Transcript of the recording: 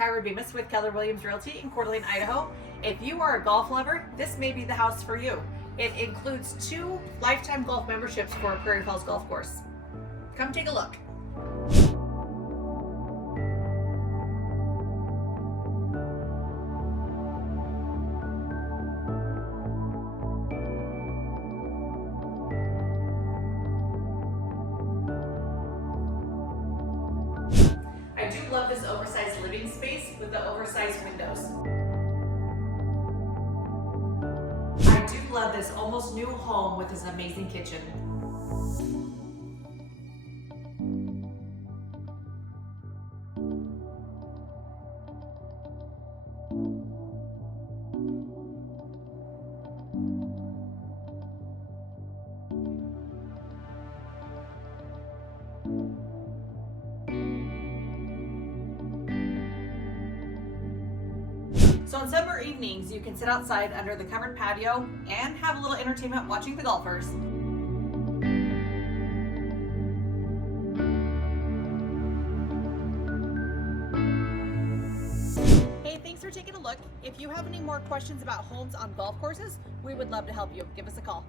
Kyra with Keller Williams Realty in Coeur d'Alene, Idaho. If you are a golf lover, this may be the house for you. It includes 2 lifetime golf memberships for Prairie Falls Golf Course. Come take a look. I do love this oversized living space with the oversized windows. I do love this almost new home with this amazing kitchen. So on summer evenings, you can sit outside under the covered patio and have a little entertainment watching the golfers. Hey, thanks for taking a look. If you have any more questions about homes on golf courses, we would love to help you. Give us a call.